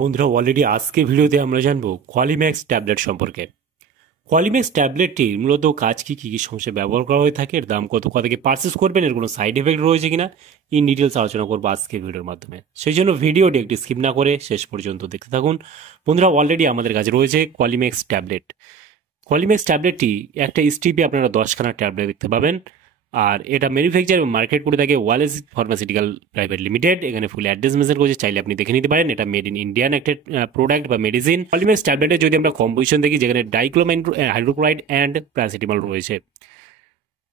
বন্ধুরা অলরেডি আজকে ভিডিওতে আমরা জানবো কোয়ালিম্যাক্স ট্যাবলেট সম্পর্কে। কোয়ালিম্যাক্স ট্যাবলেটটির মূলত কাজ কি কী কী সমস্যায় ব্যবহার করা হয়ে থাকে, এর দাম কত, কত থেকে পারচেস করবেন, এর কোনো সাইড এফেক্ট রয়েছে কিনা ইন ডিটেলস আলোচনা করবো আজকে ভিডিওর মাধ্যমে। সেই জন্য ভিডিওটি একটি স্কিপ না করে শেষ পর্যন্ত দেখতে থাকুন। বন্ধুরা অলরেডি আমাদের কাছে রয়েছে কোয়ালিম্যাক্স ট্যাবলেট। কোয়ালিম্যাক্স ট্যাবলেটটি একটা স্ট্রিপে আপনারা 10খানা ট্যাবলেট দেখতে পাবেন। আর এটা ম্যানুফ্যাকচার এবং মার্কেট করে থাকে ওয়ালেস ফার্মাসিউটিক্যাল প্রাইভেট লিমিটেড। এখানে ফুল অ্যাড্রেস মেনশন করেছে, চাইলে আপনি দেখে নিতে পারেন। এটা মেড ইন ইন্ডিয়ান একটা প্রোডাক্ট বা মেডিসিন। পলিমেক্স ট্যাবলেটে যদি আমরা কম্পোজিশন দেখি, যেখানে ডাইক্লোমাইন হাইড্রোক্লোরাইড অ্যান্ড প্যারাসিটামল রয়েছে।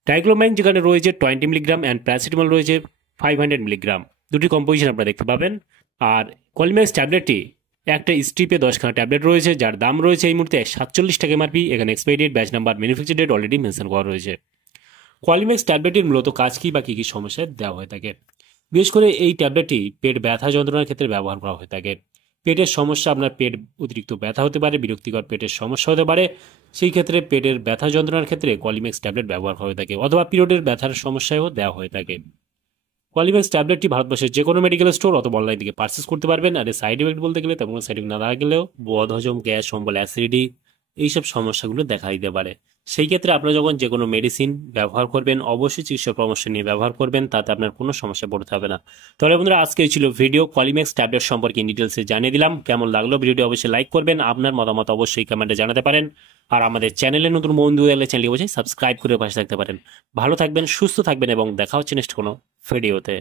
ডাইক্লোমাইন যেখানে রয়েছে 20 মিলিগ্রাম অ্যান্ড প্যারাসিটামল রয়েছে 500 মিলিগ্রাম, দুটি কম্পোজিশন আপনারা দেখতে পাবেন। আর কোয়ালিম্যাক্স ট্যাবলেটটি একটা স্ট্রিপে 10খানা ট্যাবলেট রয়েছে, যার দাম রয়েছে এই মুহূর্তে 47 টাকা এমআরপি। এখানে expiry date, batch number, manufacture date already mention করা রয়েছে। কোয়ালিম্যাক্স ট্যাবলেটের মূলত কাজ কী বা কী কী সমস্যায় দেওয়া হয়ে থাকে। বিশেষ করে এই ট্যাবলেটটি পেট ব্যথা যন্ত্রণার ক্ষেত্রে ব্যবহার করা হয়ে থাকে। পেটের সমস্যা, আপনার পেট অতিরিক্ত ব্যথা হতে পারে, বিরক্তিকর পেটের সমস্যা হতে পারে, সেই ক্ষেত্রে পেটের ব্যথা যন্ত্রণার ক্ষেত্রে কোয়ালিম্যাক্স ট্যাবলেট ব্যবহার করা হয়ে থাকে, অথবা পিরিয়ডের ব্যথার সমস্যায়ও দেওয়া হয়ে থাকে। কোয়ালিম্যাক্স ট্যাবলেটটি ভারতবর্ষের যে কোনো মেডিকেল স্টোর অথবা অনলাইন থেকে পারচেস করতে পারবেন। আর সাইড এফেক্ট বলতে গেলে তেমন সাইড এফেক্ট না দেখা গেলেও বদহজম, গ্যাস, অম্বল, অ্যাসিডিটি এইসব সমস্যাগুলো দেখা দিতে পারে। সেই ক্ষেত্রে আপনারা যখন যে কোনো মেডিসিন ব্যবহার করবেন, অবশ্যই চিকিৎসা পরামর্শ নিয়ে ব্যবহার করবেন, তাতে আপনার কোনো সমস্যা পড়তে হবে না। তাহলে বন্ধুরা আজকে এই ছিল ভিডিও কোয়ালিম্যাক্স ট্যাবলেট সম্পর্কে ডিটেলসে জানিয়ে দিলাম। কেমন লাগলো ভিডিওটি অবশ্যই লাইক করবেন, আপনার মতামত অবশ্যই কমেন্টে জানাতে পারেন। আর আমাদের চ্যানেলে নতুন বন্ধু এলে চ্যানেলটি অবশ্যই সাবস্ক্রাইব করে পাশে থাকতে পারেন। ভালো থাকবেন, সুস্থ থাকবেন এবং দেখা হচ্ছে নেক্সট কোনো ভিডিওতে।